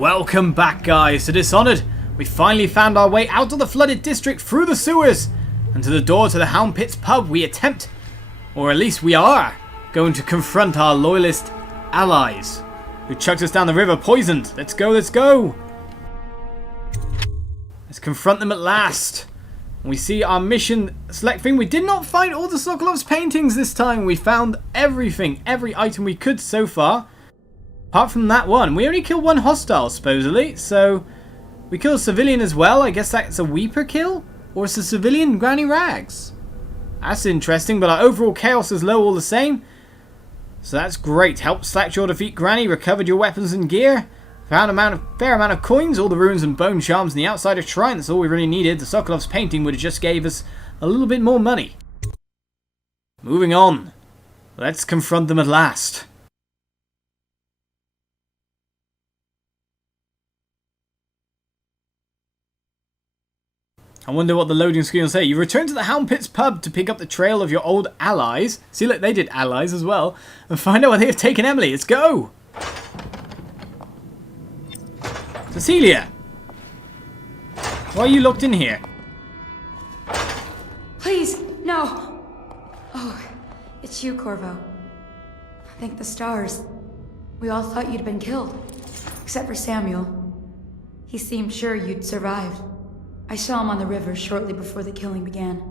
Welcome back, guys, to Dishonored. We finally found our way out of the flooded district through the sewers and to the door to the Hound Pits Pub. We attempt, or at least we are, going to confront our Loyalist allies who chucked us down the river poisoned. Let's go, let's go. Let's confront them at last. We see our mission select thing. We did not find all the Sokolov's paintings this time. We found everything, every item we could so far. Apart from that one. We only killed one hostile, supposedly. So, we killed a civilian as well. I guess that's a Weeper kill? Or it's a civilian Granny Rags. That's interesting, but our overall chaos is low all the same. So that's great. Helped Slackjaw defeat Granny, recovered your weapons and gear. Found a fair amount of coins, all the runes and bone charms in the outside of shrine. That's all we really needed. The Sokolov's painting would have just gave us a little bit more money. Moving on. Let's confront them at last. I wonder what the loading screen will say. You return to the Hound Pits Pub to pick up the trail of your old allies. See, look, they did allies as well. And find out where they have taken Emily. Let's go! Cecilia! Why are you locked in here? Please, no! Oh, it's you, Corvo. Thank the stars. We all thought you'd been killed. Except for Samuel. He seemed sure you'd survived. I saw him on the river shortly before the killing began.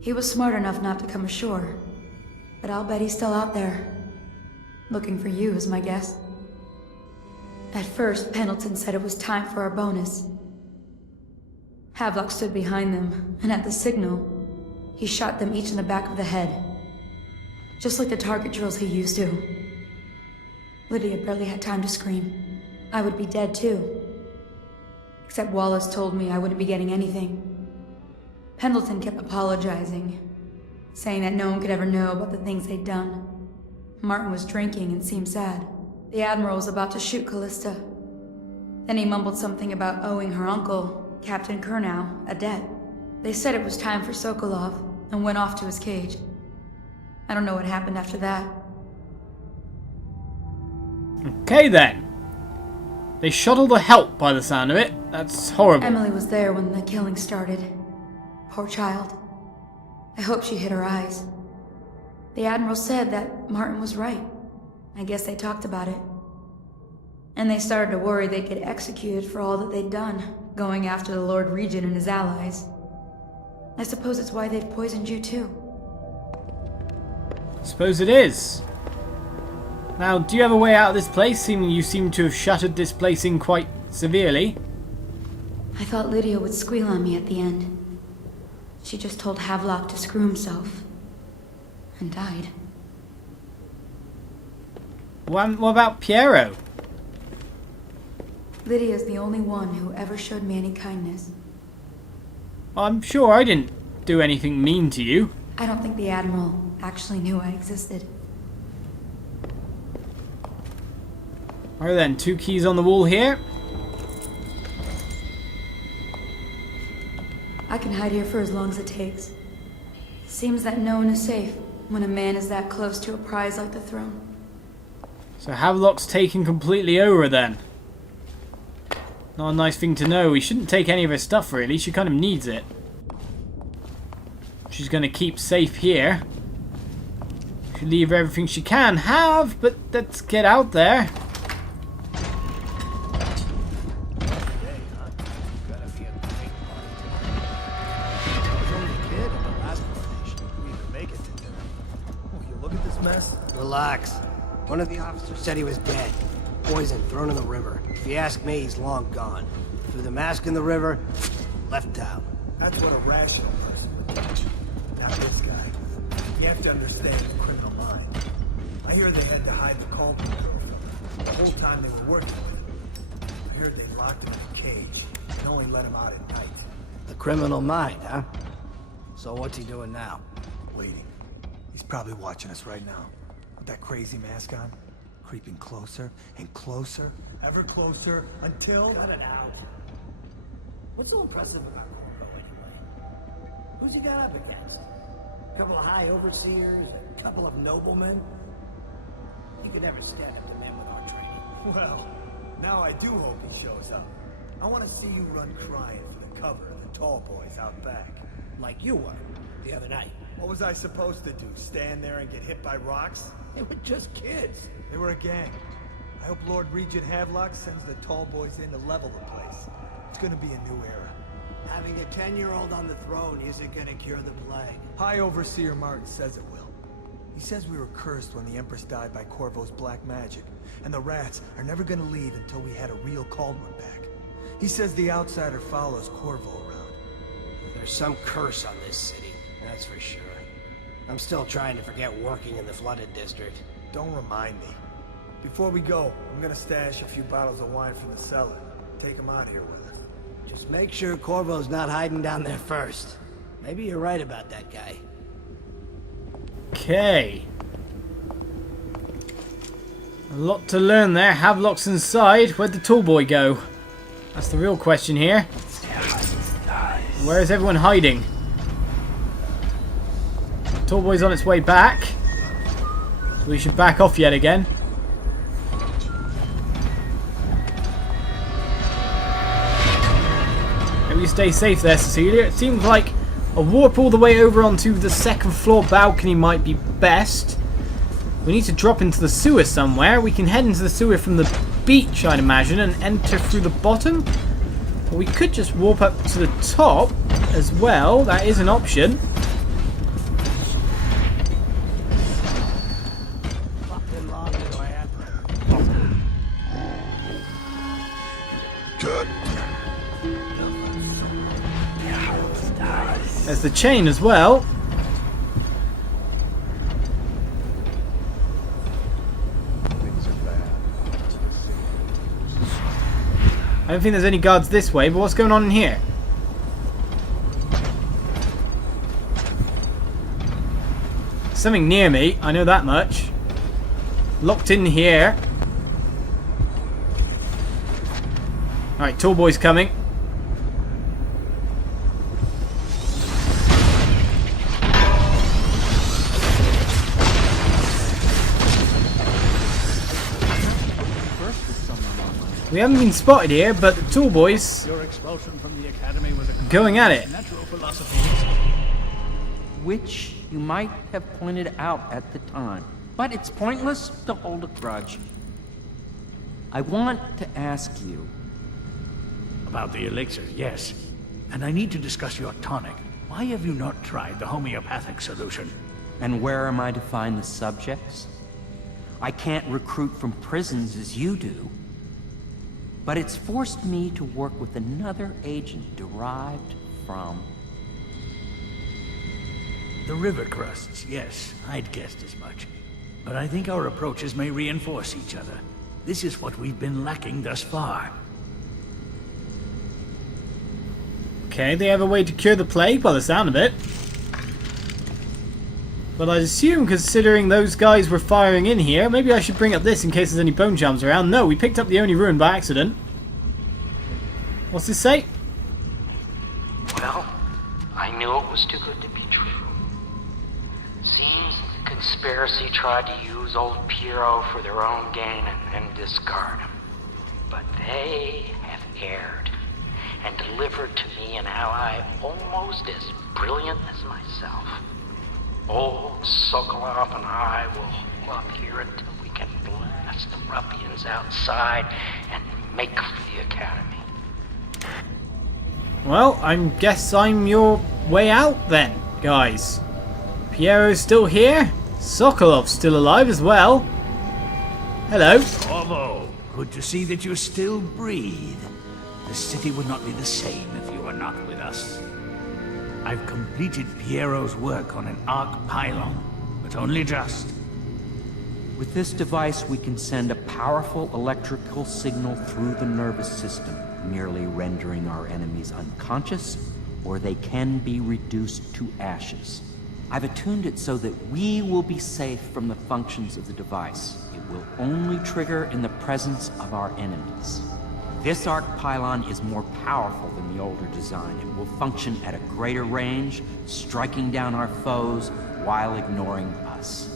He was smart enough not to come ashore. But I'll bet he's still out there. Looking for you is my guess. At first, Pendleton said it was time for our bonus. Havelock stood behind them, and at the signal, he shot them each in the back of the head. Just like the target drills he used to. Lydia barely had time to scream. I would be dead too. Except Wallace told me I wouldn't be getting anything. Pendleton kept apologizing, saying that no one could ever know about the things they'd done. Martin was drinking and seemed sad. The Admiral was about to shoot Calista. Then he mumbled something about owing her uncle, Captain Kurnow, a debt. They said it was time for Sokolov, and went off to his cage. I don't know what happened after that. Okay then. They shot all the help by the sound of it. That's horrible. Emily was there when the killing started. Poor child. I hope she hid her eyes. The Admiral said that Martin was right. I guess they talked about it. And they started to worry they'd get executed for all that they'd done, going after the Lord Regent and his allies. I suppose it's why they've poisoned you too. Suppose it is. Now, do you have a way out of this place, seeming you seem to have shuttered this place in quite severely? I thought Lydia would squeal on me at the end. She just told Havelock to screw himself. And died. What about Piero? Lydia's the only one who ever showed me any kindness. I'm sure I didn't do anything mean to you. I don't think the Admiral actually knew I existed. Alright then, 2 keys on the wall here. I can hide here for as long as it takes. Seems that no one is safe when a man is that close to a prize like the throne. So Havelock's taken completely over then. Not a nice thing to know. We shouldn't take any of her stuff really. She kind of needs it. She's going to keep safe here. She'll leave everything she can have, but let's get out there. Relax. One of the officers said he was dead. Poisoned, thrown in the river. If you ask me, he's long gone. Threw the mask in the river, left town. That's what a rational person would do. Not this guy. You have to understand the criminal mind. I hear they had to hide the culprit the whole time they were working with him. I heard they locked him in a cage and only let him out at night. The criminal mind, huh? So what's he doing now? Waiting. He's probably watching us right now. With that crazy mask on. Creeping closer and closer, ever closer, until... Cut it out. What's so impressive about Corvo anyway? Who's he got up against? A couple of high overseers, a couple of noblemen? You could never stand up to men with our training. Well, Now I do hope he shows up. I want to see you run crying for the cover of the tall boys out back. Like you were the other night. What was I supposed to do? Stand there and get hit by rocks? They were just kids. They were a gang. I hope Lord Regent Havelocks sends the tall boys in to level the place. It's gonna be a new era. Having a 10-year-old on the throne isn't gonna cure the plague. High Overseer Martin says it will. He says we were cursed when the Empress died by Corvo's black magic, and the rats are never gonna leave until we had a real cauldron back. He says the outsider follows Corvo around. There's some curse on this city, that's for sure. I'm still trying to forget working in the flooded district. Don't remind me. Before we go, I'm gonna stash a few bottles of wine from the cellar. Take them out here with us. Just make sure Corvo's not hiding down there first. Maybe you're right about that guy. Okay. A lot to learn there. Havelocks inside. Where'd the tallboy go? That's the real question here. Where is everyone hiding? Tallboy's on its way back. So we should back off yet again. Maybe you stay safe there, Cecilia. It seems like a warp all the way over onto the second floor balcony might be best. We need to drop into the sewer somewhere. We can head into the sewer from the beach, I'd imagine, and enter through the bottom. Or we could just warp up to the top as well. That is an option. There's the chain as well. I don't think there's any guards this way, but what's going on in here? Something near me, I know that much. Locked in here. Alright, tallboy's coming. We haven't been spotted here, but the tallboys Your expulsion from the academy was a going at it. natural philosophy. Which you might have pointed out at the time. But it's pointless to hold a grudge. I want to ask you. About the elixir, yes. And I need to discuss your tonic. Why have you not tried the homeopathic solution? And where am I to find the subjects? I can't recruit from prisons as you do. But it's forced me to work with another agent derived from... The river crusts, yes. I'd guessed as much. But I think our approaches may reinforce each other. This is what we've been lacking thus far. Okay, they have a way to cure the plague by the sound of it. But I assume, considering those guys were firing in here, maybe I should bring up this in case there's any bone jams around. No, we picked up the only ruin by accident. What's this say? Well, I knew it was too good to be true. Seems the conspiracy tried to use old Piero for their own gain and then discard him. But they have erred and delivered to me an ally almost as brilliant as myself. Old Sokolov and I will hold up here until we can blast the ruffians outside and make for the academy. Well, I guess I'm your way out then, guys. Piero's still here. Sokolov's still alive as well. Hello. Corvo, good to see that you still breathe. The city would not be the same if you were not with us. I've completed Piero's work on an Arc Pylon, but only just. With this device, we can send a powerful electrical signal through the nervous system, merely rendering our enemies unconscious, or they can be reduced to ashes. I've attuned it so that we will be safe from the functions of the device. It will only trigger in the presence of our enemies. This Arc Pylon is more powerful than the older design. It will function at a greater range, striking down our foes while ignoring us.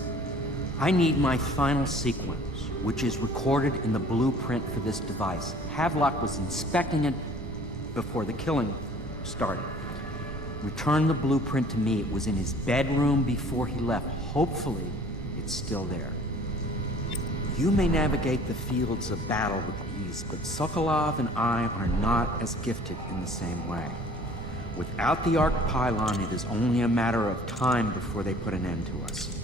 I need my final sequence, which is recorded in the blueprint for this device. Havelock was inspecting it before the killing started. Return the blueprint to me. It was in his bedroom before he left. Hopefully, it's still there. You may navigate the fields of battle with ease, but Sokolov and I are not as gifted in the same way. Without the Arc Pylon, it is only a matter of time before they put an end to us.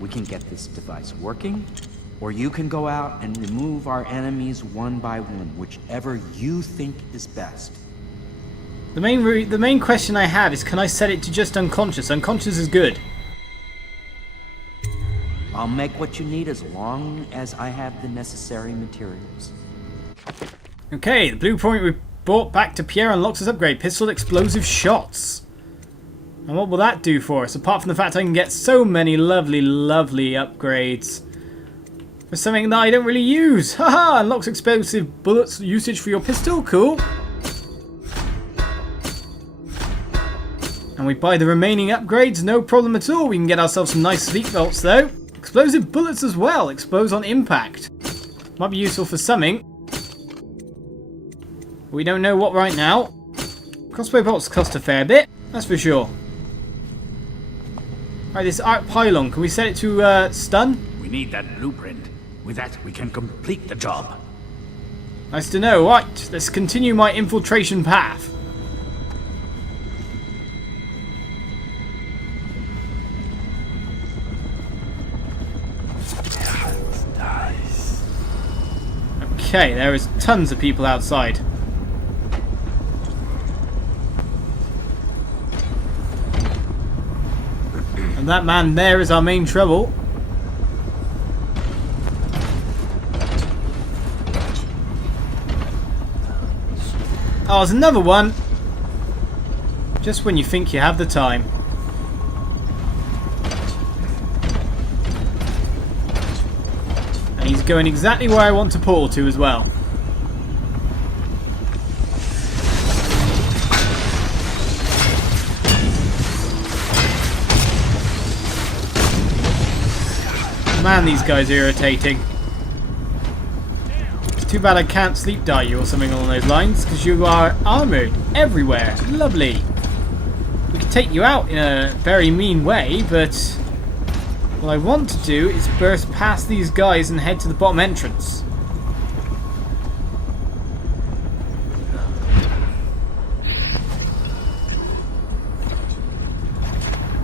We can get this device working, or you can go out and remove our enemies one by one, whichever you think is best. The main question I have is, can I set it to just unconscious? Unconscious is good. I'll make what you need as long as I have the necessary materials. Okay, the blueprint we brought back to Piero unlocks this upgrade. Pistol explosive shots. And what will that do for us? Apart from the fact I can get so many lovely, lovely upgrades. For something that I don't really use. Haha! Unlocks explosive bullets usage for your pistol. Cool. And we buy the remaining upgrades. No problem at all. We can get ourselves some nice sleep belts though. Explosive bullets as well. Explodes on impact. Might be useful for something. We don't know what right now. Crossbow bolts cost a fair bit. That's for sure. Right, this Arc Pylon, can we set it to stun? We need that blueprint. With that, we can complete the job. Nice to know. Right, let's continue my infiltration path. Okay, there is tons of people outside. And that man there is our main trouble. Oh, there's another one. Just when you think you have the time. And he's going exactly where I want to portal to as well. Man, these guys are irritating. It's too bad I can't sleep dye you or something along those lines, because you are armoured everywhere. Lovely. We can take you out in a very mean way, but what I want to do is burst past these guys and head to the bottom entrance.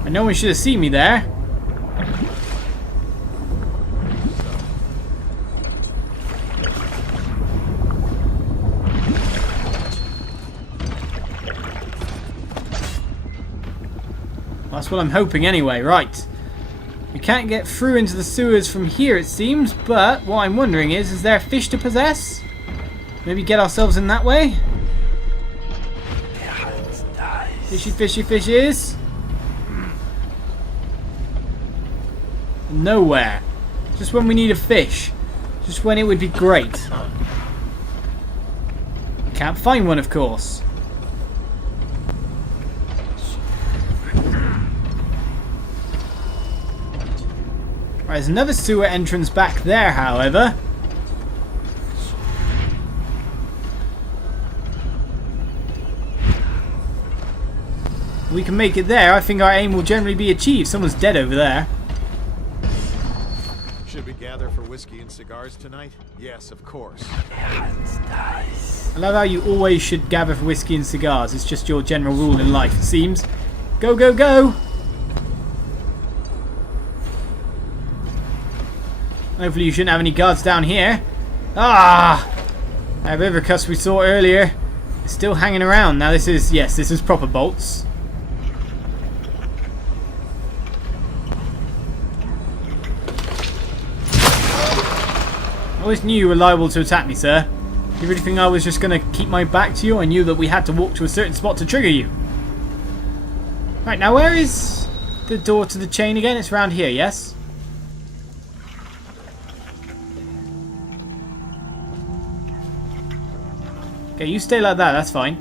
And no one should have seen me there. That's what I'm hoping anyway. Right. We can't get through into the sewers from here, it seems, but what I'm wondering is there fish to possess? Maybe get ourselves in that way? Fishy, fishy, fishes. Nowhere. Just when we need a fish. Just when it would be great. Can't find one, of course. Right, there's another sewer entrance back there, however. We can make it there. I think our aim will generally be achieved. Someone's dead over there. Should we gather for whiskey and cigars tonight? Yes, of course. I love how you always should gather for whiskey and cigars. It's just your general rule in life, it seems. Go, go, go! Hopefully you shouldn't have any guards down here. Ah! That river cuss we saw earlier is still hanging around. Now this is, yes, this is proper bolts. I always knew you were liable to attack me, sir. You really think I was just going to keep my back to you? I knew that we had to walk to a certain spot to trigger you. Right, now where is the door to the chain again? It's around here, yes? Okay, you stay like that, that's fine.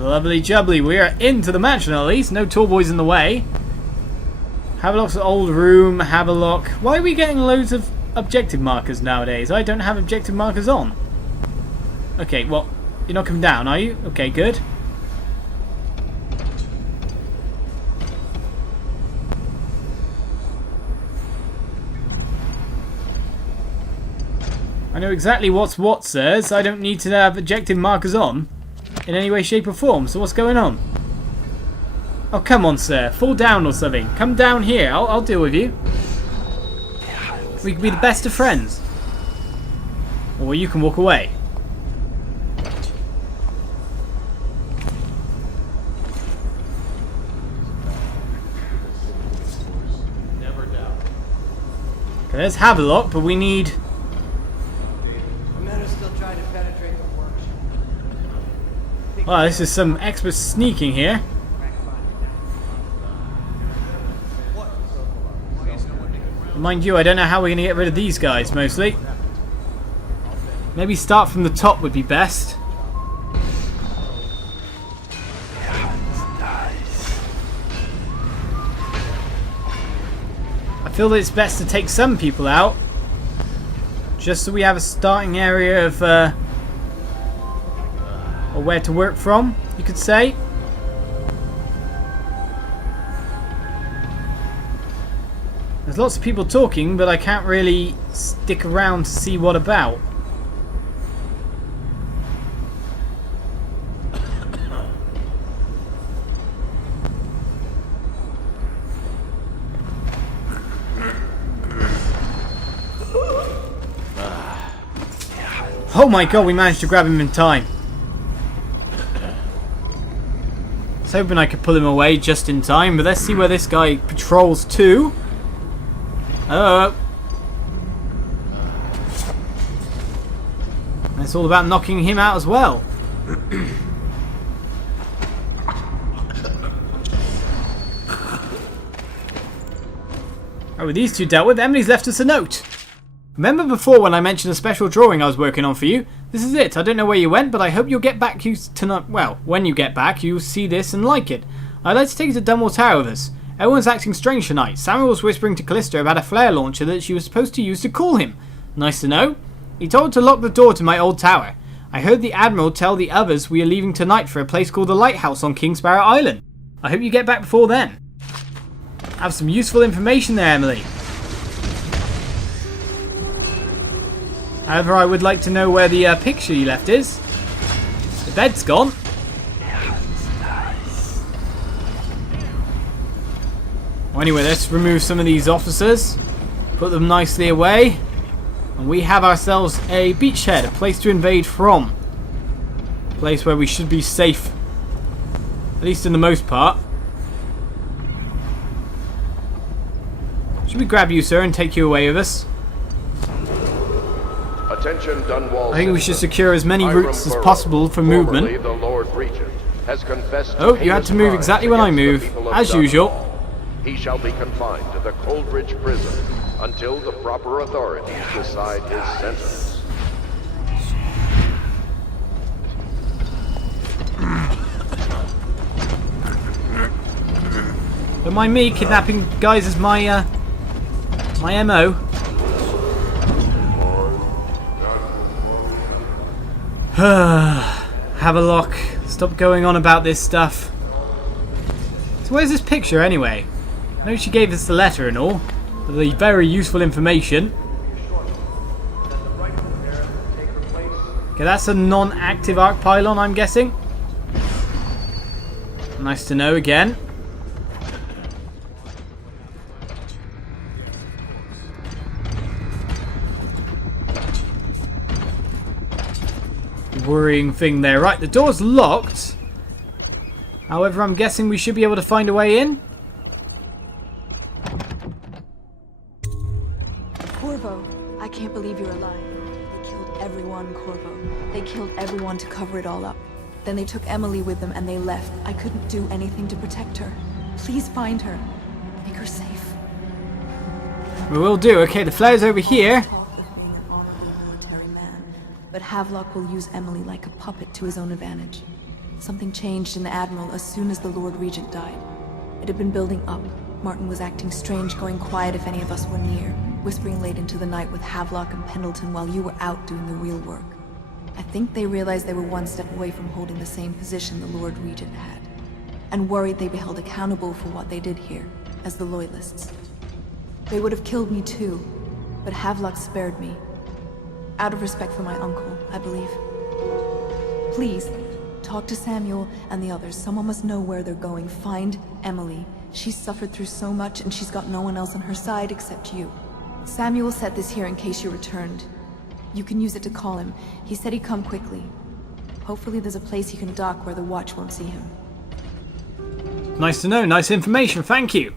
Lovely jubbly. We are into the mansion at least. No tallboys in the way. Havelock's old room. Havelock. Why are we getting loads of objective markers nowadays? I don't have objective markers on. Okay, well, you're not coming down, are you? Okay, good. I know exactly what's what, sirs. I don't need to have objective markers on in any way, shape or form. So what's going on? Oh, come on, sir. Fall down or something. Come down here. I'll deal with you. We can be the best of friends. Or you can walk away. Never doubt. Okay, there's Havelock, but we need... The men are still trying to penetrate the works. Wow, this is some expert sneaking here. Mind you, I don't know how we're going to get rid of these guys, mostly. Maybe start from the top would be best. I feel that it's best to take some people out, just so we have a starting area of or where to work from, you could say. There's lots of people talking, but I can't really stick around to see what about. Oh my god, we managed to grab him in time. I was hoping I could pull him away just in time, but let's see where this guy patrols to. It's all about knocking him out as well. Oh, with these two dealt with, Emily's left us a note. Remember before when I mentioned a special drawing I was working on for you? This is it. I don't know where you went, but I hope you'll get back tonight. Well, when you get back, you'll see this and like it. I'd like to take you to Dunwall Tower with us. Everyone's acting strange tonight. Samuel was whispering to Calista about a flare launcher that she was supposed to use to call him. Nice to know. He told her to lock the door to my old tower. I heard the Admiral tell the others we are leaving tonight for a place called the Lighthouse on King Sparrow Island. I hope you get back before then. Have some useful information there, Emily. However, I would like to know where the picture you left is. The bed's gone. Well, anyway, let's remove some of these officers. Put them nicely away. And we have ourselves a beachhead, a place to invade from. A place where we should be safe. At least in the most part. Should we grab you, sir, and take you away with us? Attention, Dunwall. I think we should secure as many routes as possible for movement. The Lord Regent has confessed Oh, you had to move exactly when I move, as usual. He shall be confined to the Coldridge prison until the proper authorities decide his sentence. Don't mind me, kidnapping guys is my my MO. Havelock, stop going on about this stuff. So where's this picture anyway? I know she gave us the letter and all, but the very useful information. Okay, that's a non-active Arc Pylon, I'm guessing. Nice to know again. Worrying thing there. Right, the door's locked. However, I'm guessing we should be able to find a way in. Corvo, I can't believe you're alive. They killed everyone, Corvo. They killed everyone to cover it all up. Then they took Emily with them and they left. I couldn't do anything to protect her. Please find her. Make her safe. We will do. Okay, the flare's over here. But Havelock will use Emily like a puppet to his own advantage. Something changed in the Admiral as soon as the Lord Regent died. It had been building up. Martin was acting strange, going quiet if any of us were near, whispering late into the night with Havelock and Pendleton while you were out doing the real work. I think they realized they were one step away from holding the same position the Lord Regent had, and worried they'd be held accountable for what they did here, as the Loyalists. They would have killed me too, but Havelocks spared me. Out of respect for my uncle, I believe. Please, talk to Samuel and the others. Someone must know where they're going. Find Emily. She's suffered through so much, and she's got no one else on her side except you. Samuel set this here in case you returned. You can use it to call him. He said he'd come quickly. Hopefully there's a place he can dock where the Watch won't see him. Nice to know. Nice information. Thank you.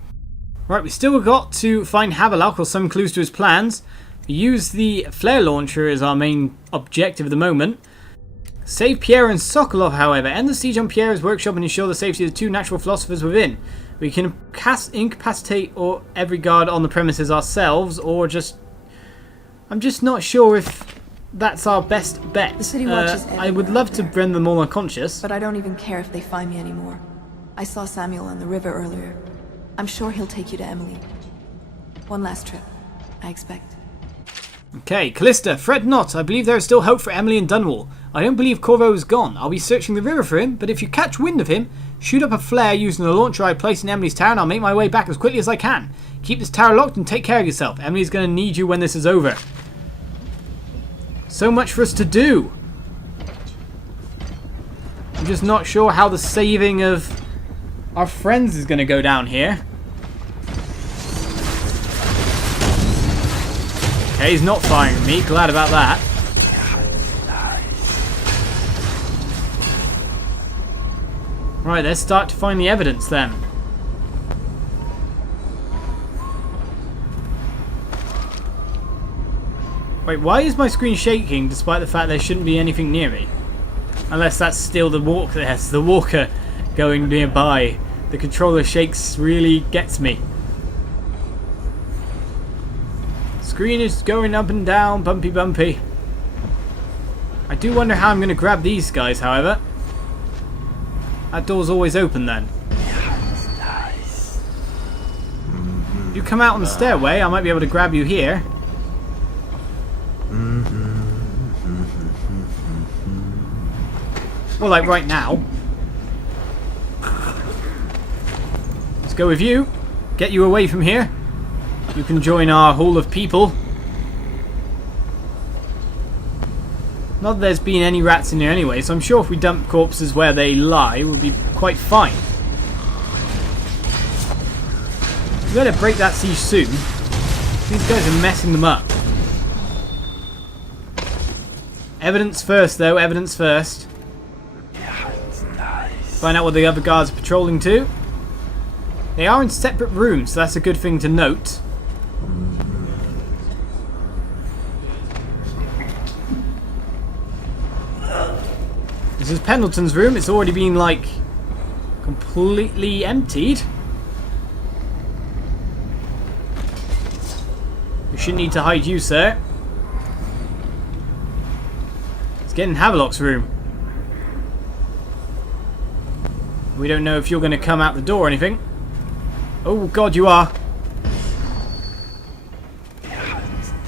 Right, we still got to find Havelock or some clues to his plans. Use the flare launcher as our main objective at the moment. Save Piero and Sokolov, however. End the siege on Piero's workshop and ensure the safety of the two natural philosophers within. We can incapacitate every guard on the premises ourselves, or just... I'm just not sure if that's our best bet. The city watch is I would love to render them all unconscious. But I don't even care if they find me anymore. I saw Samuel on the river earlier. I'm sure he'll take you to Emily. One last trip, I expect. Okay, Calista, fret not. I believe there is still hope for Emily and Dunwall. I don't believe Corvo is gone. I'll be searching the river for him, but if you catch wind of him, shoot up a flare using the launcher I placed in Emily's tower and I'll make my way back as quickly as I can. Keep this tower locked and take care of yourself. Emily's going to need you when this is over. So much for us to do. I'm just not sure how the saving of our friends is going to go down here. Okay, he's not firing at me. Glad about that. Right, let's start to find the evidence then. Wait, why is my screen shaking despite the fact there shouldn't be anything near me? Unless that's still the walker. Yes, the walker going nearby. The controller shakes really gets me. Screen is going up and down, bumpy bumpy. I do wonder how I'm going to grab these guys, however. That door's always open then. You come out on the stairway, I might be able to grab you here. Well, like right now. Let's go with you. Get you away from here. You can join our hall of people. Not that there's been any rats in here anyway, so I'm sure if we dump corpses where they lie, we'll be quite fine. We better break that siege soon. These guys are messing them up. Evidence first, though. Evidence first. Find out what the other guards are patrolling to. They are in separate rooms, so that's a good thing to note. This is Pendleton's room. It's already been, like, completely emptied. We shouldn't need to hide you, sir. Let's get in Havelock's room. We don't know if you're going to come out the door or anything. Oh, God, you are.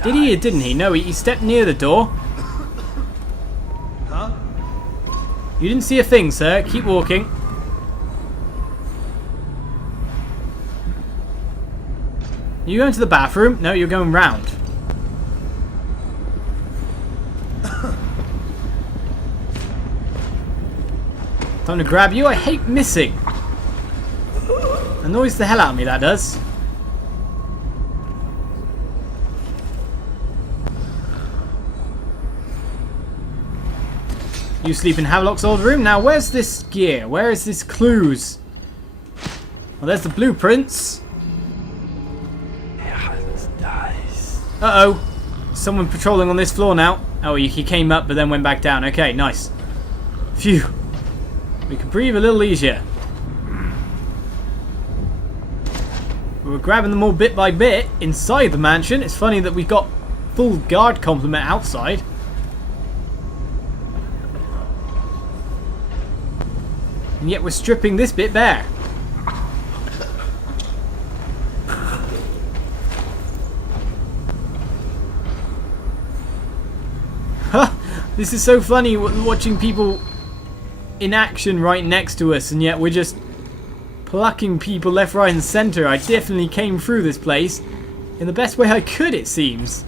Did he or didn't he? No, he stepped near the door. Huh? You didn't see a thing, sir. Keep walking. You going to the bathroom? No, you're going round. Time to grab you. I hate missing. Annoys the hell out of me, that does. You sleep in Havelock's old room. Now, where's this gear? Where is this clues? Well, there's the blueprints. Uh-oh. Someone patrolling on this floor now. Oh, he came up but then went back down. Okay, nice. Phew. We can breathe a little easier. We were grabbing them all bit by bit inside the mansion. It's funny that we got full guard complement outside. And yet we're stripping this bit bare. This is so funny watching people in action right next to us, and yet we're just plucking people left, right and centre. I definitely came through this place in the best way I could, it seems.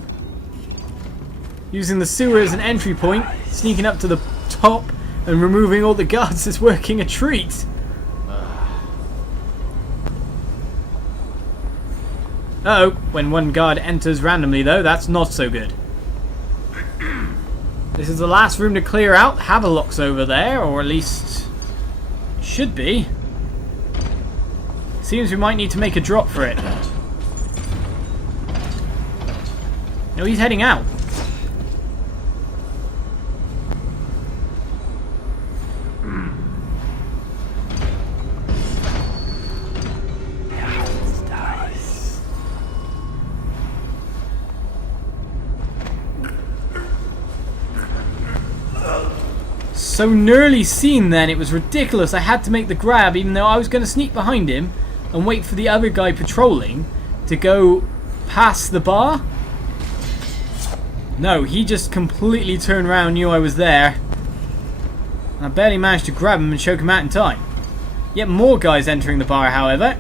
Using the sewer as an entry point, sneaking up to the top and removing all the guards is working a treat. Uh-oh, when one guard enters randomly though, that's not so good. This is the last room to clear out. Havelocks over there, or at least should be. Seems we might need to make a drop for it. No, he's heading out. So nearly seen then, it was ridiculous. I had to make the grab even though I was going to sneak behind him and wait for the other guy patrolling to go past the bar. No, he just completely turned around, knew I was there. I barely managed to grab him and choke him out in time. Yet more guys entering the bar, however.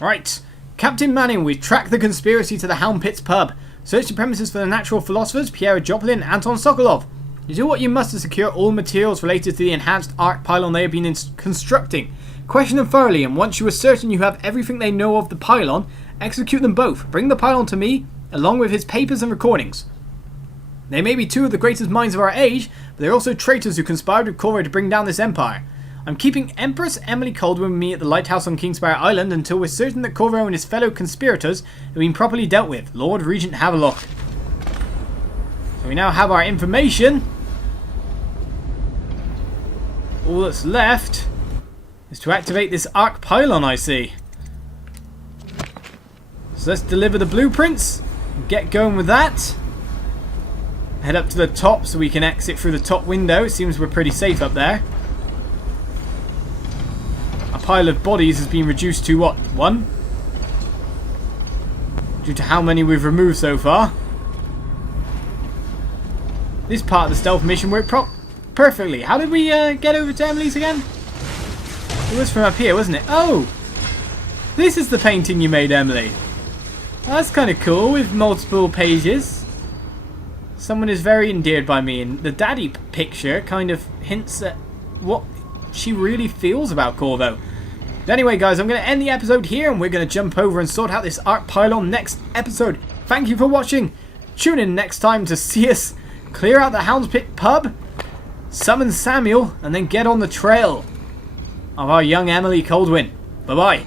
Right, Captain Manning, we've tracked the conspiracy to the Hound Pits Pub. Search the premises for the natural philosophers, Piero and Anton Sokolov. You do what you must to secure all materials related to the enhanced Arc Pylon they have been constructing. Question them thoroughly, and once you are certain you have everything they know of the pylon, execute them both. Bring the pylon to me, along with his papers and recordings. They may be two of the greatest minds of our age, but they're also traitors who conspired with Corvo to bring down this empire. I'm keeping Empress Emily Coldwin with me at the lighthouse on Kingsparrow Island until we're certain that Corvo and his fellow conspirators have been properly dealt with. Lord Regent Havelock. So we now have our information. All that's left is to activate this Arc Pylon, I see. So let's deliver the blueprints and get going with that. Head up to the top so we can exit through the top window. It seems we're pretty safe up there. Our pile of bodies has been reduced to what? 1? Due to how many we've removed so far. This part of the stealth mission worked perfectly. How did we get over to Emily's again? It was from up here, wasn't it? Oh! This is the painting you made, Emily. That's kind of cool, with multiple pages. Someone is very endeared by me, and the daddy picture kind of hints at what she really feels about Corvo. But anyway, guys, I'm going to end the episode here, and we're going to jump over and sort out this Arc Pylon next episode. Thank you for watching. Tune in next time to see us clear out the Hound Pits Pub, summon Samuel, and then get on the trail of our young Emily Coldwin. Bye-bye.